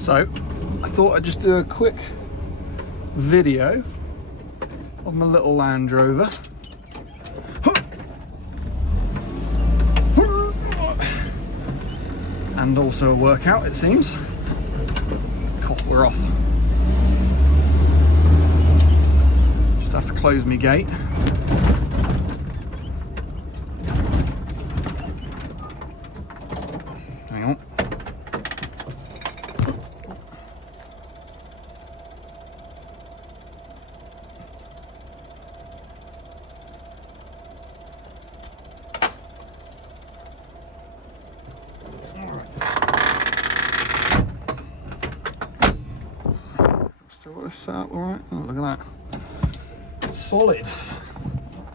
So I thought I'd just do a quick video of my little Land Rover. And also a workout, it seems. Cool, we're off. Just have to close my gate. Hang on. Set up all right. Oh, look at that. Solid.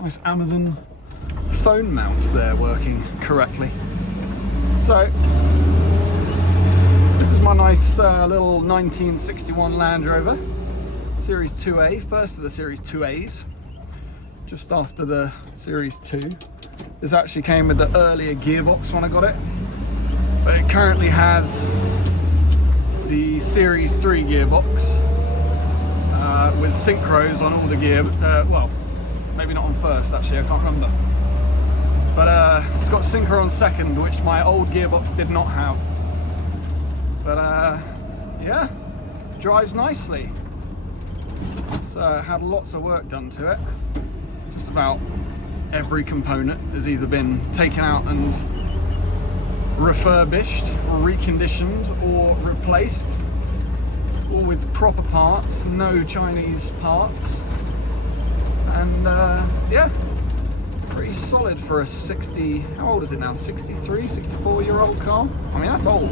Nice Amazon phone mounts there working correctly. So this is my nice little 1961 Land Rover Series 2A, first of the Series 2As, just after the Series 2. This actually came with the earlier gearbox when I got it, but it currently has the Series 3 gearbox with synchros on all the gear. Well, maybe not on first, actually, I can't remember. But it's got synchro on second, which my old gearbox did not have. But yeah, drives nicely. It's had lots of work done to it. Just about every component has either been taken out and refurbished, or reconditioned, or replaced. All with proper parts, no Chinese parts, and yeah, pretty solid for a 60, how old is it now, 63, 64-year-old car? I mean, that's old.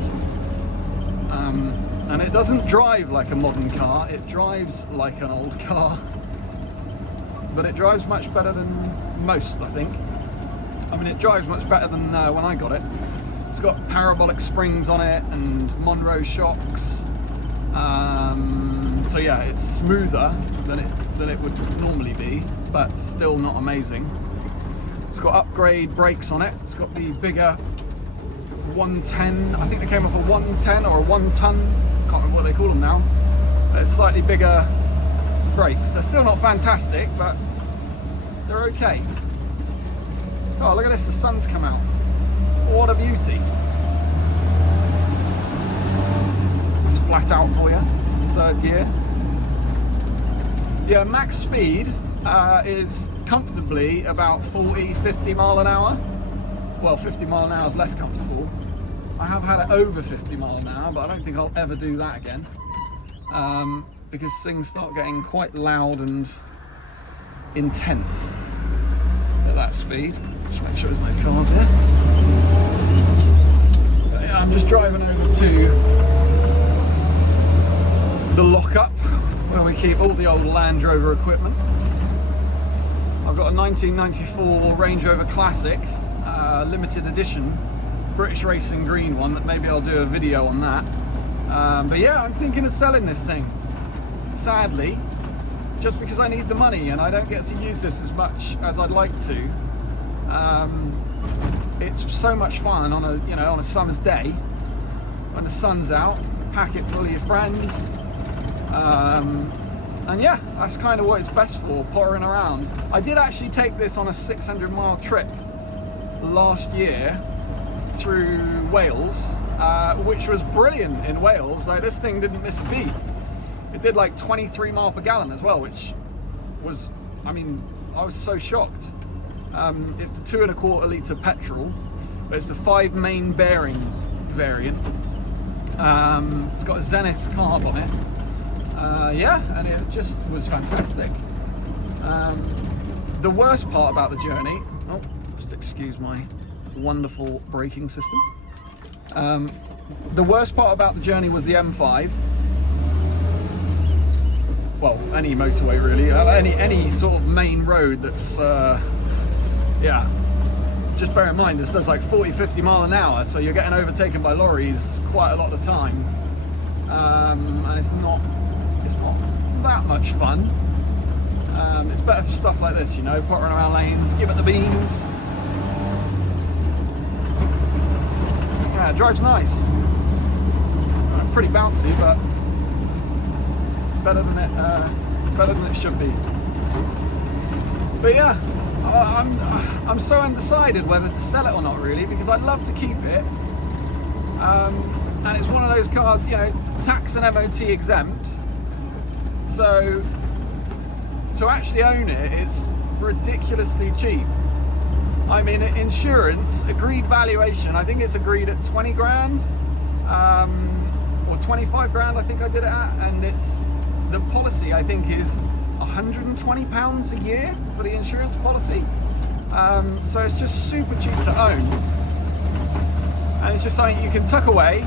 And it doesn't drive like a modern car, it drives like an old car, but it drives much better than most, I think. I mean, it drives much better than when I got it. It's got parabolic springs on it and Monroe shocks. So yeah, it's smoother than it would normally be, but still not amazing. It's got upgrade brakes on it. It's got the bigger 110, I think they came off a 110 or a 1 ton, can't remember what they call them now. But it's slightly bigger brakes. They're still not fantastic, but they're okay. Oh, look at this, the sun's come out. What a beauty. Flat out for you, third gear. Yeah, max speed is comfortably about 40-50 mile an hour. Well, 50 mile an hour is less comfortable. I have had it over 50 mile an hour, but I don't think I'll ever do that again, because things start getting quite loud and intense at that speed. Just make sure there's no cars here. But yeah, I'm just driving over to the lockup where we keep all the old Land Rover equipment. I've got a 1994 Range Rover Classic, limited edition, British Racing green one, that maybe I'll do a video on that. But yeah, I'm thinking of selling this thing, sadly, just because I need the money and I don't get to use this as much as I'd like to. It's so much fun on a summer's day when the sun's out, pack it full of your friends. And yeah, that's kind of what it's best for, pottering around. I did actually take this on a 600-mile trip last year through Wales, which was brilliant in Wales. Like, this thing didn't miss a beat. It did like 23 mile per gallon as well, which was, I mean, I was so shocked. It's the 2.25 litre petrol, but it's the 5 main bearing variant. It's got a Zenith carb on it. Yeah, and it just was fantastic. The worst part about the journey, oh, just excuse my wonderful braking system. The worst part about the journey was the M5. Well, any motorway really, any sort of main road that's, yeah. Just bear in mind this does like 40-50 mile an hour, so you're getting overtaken by lorries quite a lot of the time, and it's not that much fun. It's better for stuff like this, you know, pottering around lanes, give it the beans. Yeah, it drives nice. Right. pretty bouncy, but better than it should be. But yeah, I'm so undecided whether to sell it or not, really, because I'd love to keep it. And it's one of those cars, you know, tax and MOT exempt. So to actually own it, it's ridiculously cheap. I mean, insurance, agreed valuation, I think it's agreed at 20 grand, or 25 grand, I think I did it at, and the policy, I think, is £120 a year for the insurance policy. So it's just super cheap to own, and it's just something you can tuck away.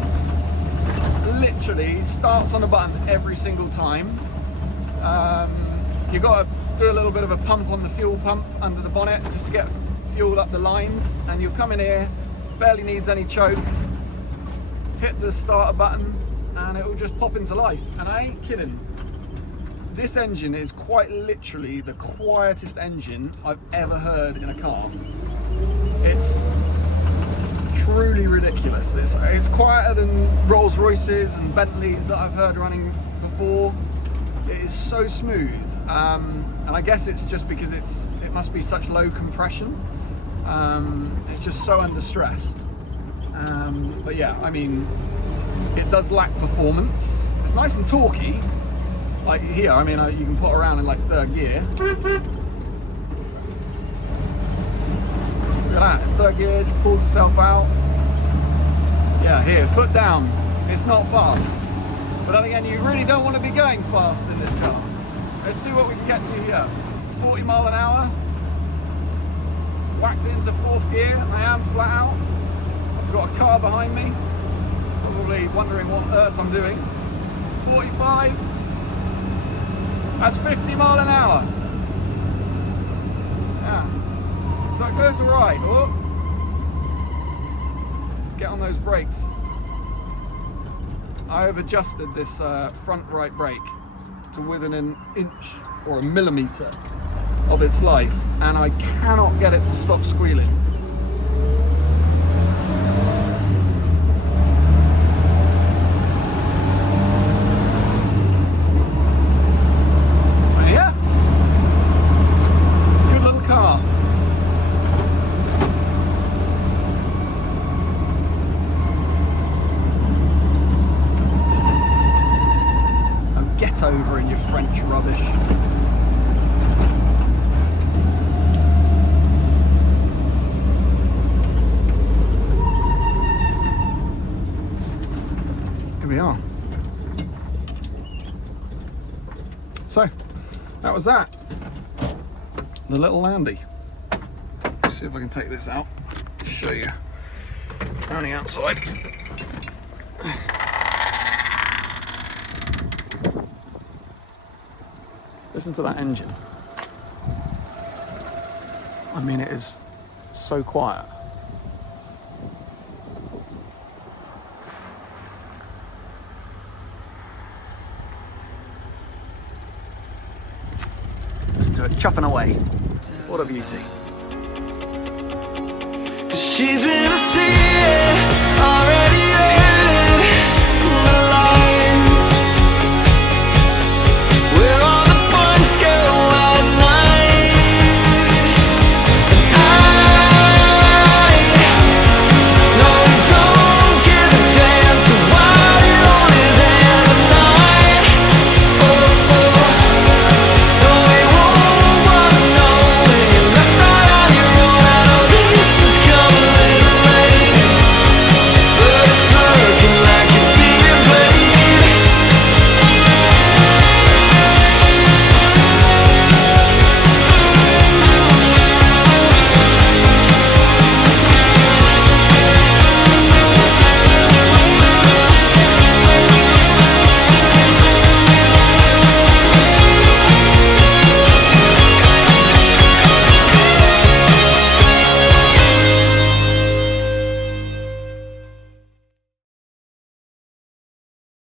Literally starts on a button every single time. You've got to do a little bit of a pump on the fuel pump under the bonnet just to get fuel up the lines, and you'll come in here, barely needs any choke, hit the starter button, and it will just pop into life. And I ain't kidding. This engine is quite literally the quietest engine I've ever heard in a car. It's truly ridiculous. It's quieter than Rolls Royces and Bentleys that I've heard running before. It is so smooth, and I guess it's just because it must be such low compression. It's just so understressed. But yeah, I mean, it does lack performance. It's nice and torquey. Like here, I mean, you can put around in like third gear. Look at that, third gear, just pulls itself out. Yeah, here, foot down. It's not fast. But then again, you really don't want to be going fast in this car. Let's see what we can get to here. 40 mile an hour. Whacked it into fourth gear. I am flat out. I've got a car behind me. Probably wondering what on earth I'm doing. 45. That's 50 mile an hour. Yeah. So it goes alright. Oh. Let's get on those brakes. I have adjusted this front right brake to within an inch or a millimetre of its life, and I cannot get it to stop squealing. Over in your French rubbish. Here we are. So that was that. The little Landy. Let's see if I can take this out. Show you around the outside. Listen to that engine. I mean, it is so quiet. Listen to it chuffing away. What a beauty. 'Cause she's been a